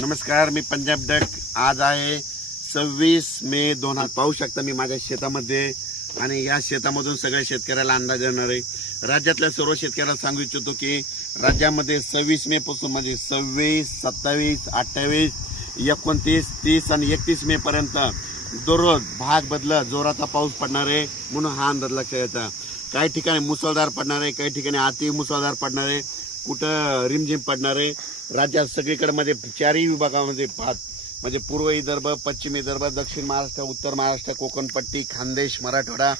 नमस्कार, मी पंजाब डक। आज आहे 26 मे 2000। पाहू शकता मी माझ्या शेतामध्ये आणि या शेतामधून सगळ्या शेतकऱ्याला अंदाज येणार आहे। राज्यातल्या सर्व शेतकऱ्याला सांगू इच्छितो की राज्यामध्ये 26 मे पासून म्हणजे 26, 27, 28, 29, 30 आणि 31 मे पर्यंत दररोज भाग बदलत जोराचा पाऊस पडणार आहे, म्हणून हा अंदाज लक्षात यायचा। काही ठिकाणी मुसळधार पडणार आहे, काही ठिकाणी अति मुसळधार पडणार आहे, कुठं रिमझिम पडणार आहे। राज्यात सगळीकडे म्हणजे चारही विभागामध्ये म्हणजे पूर्व विदर्भ, पश्चिम विदर्भ, दक्षिण महाराष्ट्र, उत्तर महाराष्ट्र, कोकणपट्टी, खानदेश, मराठवाडा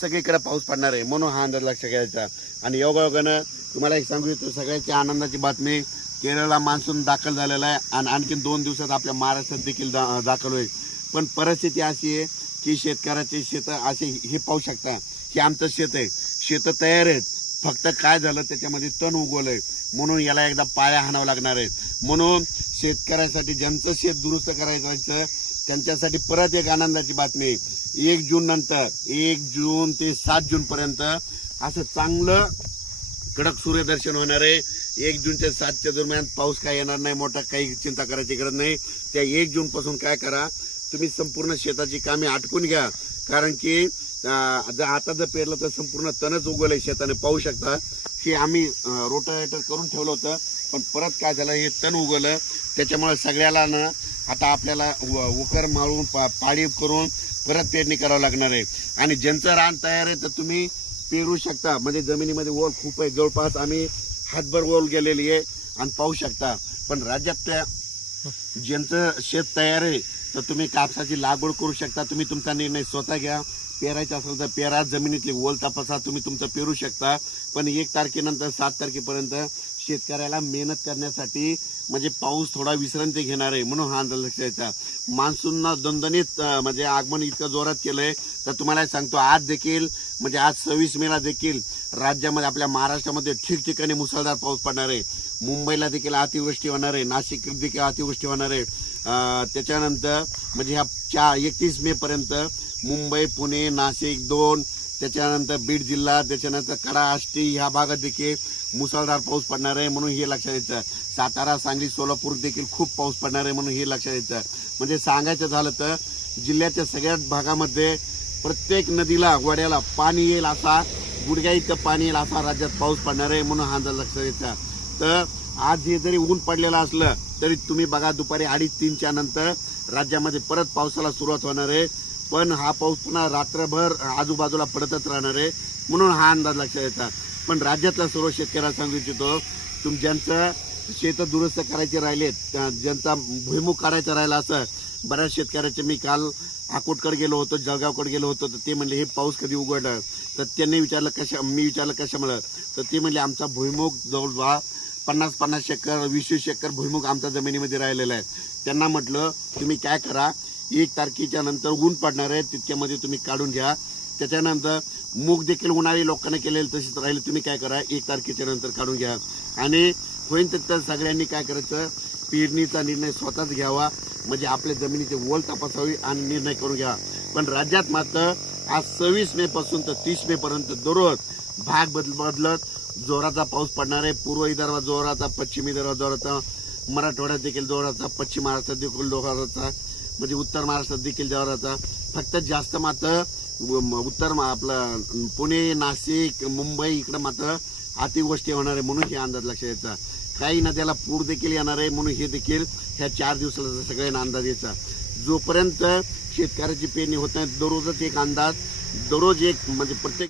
सगळीकडे पाऊस पडणार आहे, म्हणून हा अंदाज लक्षात घ्यायचा। आणि योगायोगानं तुम्हाला एक सांगू इच्छितो, सगळ्याची आनंदाची बातमी, केरळला मान्सून दाखल झालेला आहे आणि आणखीन 2 दिवसात आपल्या महाराष्ट्रात देखील दाखल होईल। पण परिस्थिती अशी आहे की शेतकऱ्याचे शेत असे हे पाहू शकता, हे आमचं शेत आहे, शेत तयार आहेत, फक्त काय झालं त्याच्यामध्ये तण उगवलंय, म्हणून याला एकदा पाया हाणावं लागणार आहे। म्हणून शेतकऱ्यासाठी ज्यांचं शेत दुरुस्त करायचं त्यांच्यासाठी परत एक आनंदाची बातमी, 1 जून नंतर 1 जून ते 7 जून पर्यंत असं चांगलं कडक सूर्यदर्शन होणार आहे। 1 जून ते 7 दरम्यान पाऊस काय येणार नाही, मोठा काही चिंता करायची गरज नाही। त्या 1 जून पासून काय करा, तुम्ही संपूर्ण शेताची कामे आटपून घ्या, कारण की आता जर पेरलं तर संपूर्ण तणच उगवलंय शेताने, पाहू शकता। हे आम्ही रोटावेटर करून ठेवलं होतं, पण परत काय झालं, हे तण उगवलं, त्याच्यामुळे सगळ्याला ना आता आपल्याला उकर मारून पाळी करून परत पेरणी करावं लागणार आहे। आणि ज्यांचं रान तयार आहे तर तुम्ही पेरू शकता, म्हणजे जमिनीमध्ये ओल खूप आहे, जवळपास आम्ही हातभर ओल गेलेली आहे आणि पाहू शकता। पण राज्यातल्या ज्यांचं शेत तयार आहे तर तुम्ही कापसाची लागवड करू शकता, तुम्ही तुमचा निर्णय स्वतः घ्या। पेरायचं असेल तर पेरा, जमिनीतली ओल तपासा, तुम्ही तुमचं पेरू शकता। पण 1 तारखेनंतर 7 तारखेपर्यंत शेतकऱ्याला मेहनत करण्यासाठी म्हणजे पाऊस थोडा विश्रांती घेणार आहे, म्हणून हा अंदाज लक्षात यायचा। मान्सूननं दणदणीत म्हणजे आगमन इतकं जोरात केलंय, तर तुम्हाला सांगतो आज देखील म्हणजे आज 26 मेला देखील राज्यामध्ये आपल्या महाराष्ट्रामध्ये ठिकठिकाणी मुसळधार पाऊस पडणार आहे। मुंबईला देखील अतिवृष्टी होणार आहे, नाशिक देखील अतिवृष्टी होणार आहे। त्याच्यानंतर म्हणजे ह्या 31 मे पर्यंत मुंबई, पुणे, नाशिक 2, त्याच्यानंतर बीड जिल्हा, त्याच्यानंतर कडा, आष्टी ह्या भागात देखील मुसळधार पाऊस पडणार आहे, म्हणून हे लक्षात यायचं। सातारा, सांगली, सोलापूर देखील खूप पाऊस पडणार आहे, म्हणून हे लक्षात यायचं। म्हणजे सांगायचं झालं तर जिल्ह्याच्या सगळ्याच भागामध्ये प्रत्येक नदीला, वड्याला पाणी येईल, असा गुडघ्या इतकं पाणी येईल असा राज्यात पाऊस पडणार आहे, म्हणून हा अंदाज लक्षात यायचा। तर आज हे जरी ऊन पडलेलं असलं तरी तुम्ही बघा, दुपारी 2:30-3च्या नंतर राज्यामध्ये परत पावसाला सुरुवात होणार आहे, पण हा पाऊस पुन्हा रात्रभर आजूबाजूला पडतच राहणार आहे, म्हणून हा अंदाज लक्षात येतात। पण राज्यातल्या सर्व शेतकऱ्याला सांगू इच्छितो, ज्यांचं शेत दुरुस्त करायचे राहिलेत, ज्यांचा भुईमुग काढायचा राहिला असं, बऱ्याच शेतकऱ्याचे मी काल अकोटकडे गेलो होतो, जळगावकडे गेलो होतो, तर ते म्हणले हे पाऊस कधी उघडणार, तर त्यांनी विचारलं मी विचारलं कशामुळे, तर ते म्हणले आमचा भुईमुग जवळजवळ 50-50 एकर 20-20 एकर भुईमुग आमच्या जमिनीमध्ये राहिलेला आहे। त्यांना म्हटलं तुम्ही काय करा, 1 तारखेच्या नंतर ऊन पडणार आहे, तितक्यामध्ये तुम्ही काढून घ्या। त्याच्यानंतर मूग देखील उन्हाळी लोकांना केलेलं तसेच राहिले, तुम्ही काय करा 1 तारखेच्या नंतर काढून घ्या। आणि होईल तर सगळ्यांनी काय करायचं, पेरणीचा निर्णय स्वतःच घ्यावा, म्हणजे आपल्या जमिनीचे ओल तपासावी आणि निर्णय करून घ्या। पण राज्यात मात्र आज 26 मे पासून तर 30 मे पर्यंत दररोज भाग बदलत जोराचा पाऊस पडणार आहे। पूर्व विदर्भात जोराचा, पश्चिम विदर्भात जोराचा, मराठवाड्यात देखील जोराचा, पश्चिम महाराष्ट्रात देखील जोराचा, म्हणजे उत्तर महाराष्ट्रात देखील जोराचा। फक्त जास्त मात्र आपलं पुणे, नाशिक, मुंबई इकडं मात्र अतिवृष्टी होणार आहे, म्हणून हे अंदाज लक्षात यायचा। काही नद्याला पूर देखील येणार आहे, म्हणून हे देखील ह्या 4 दिवसाला सगळ्यांना अंदाज यायचा। जोपर्यंत शेतकऱ्याची पेरणी होत नाही, दररोजच एक अंदाज, दररोज एक म्हणजे प्रत्येक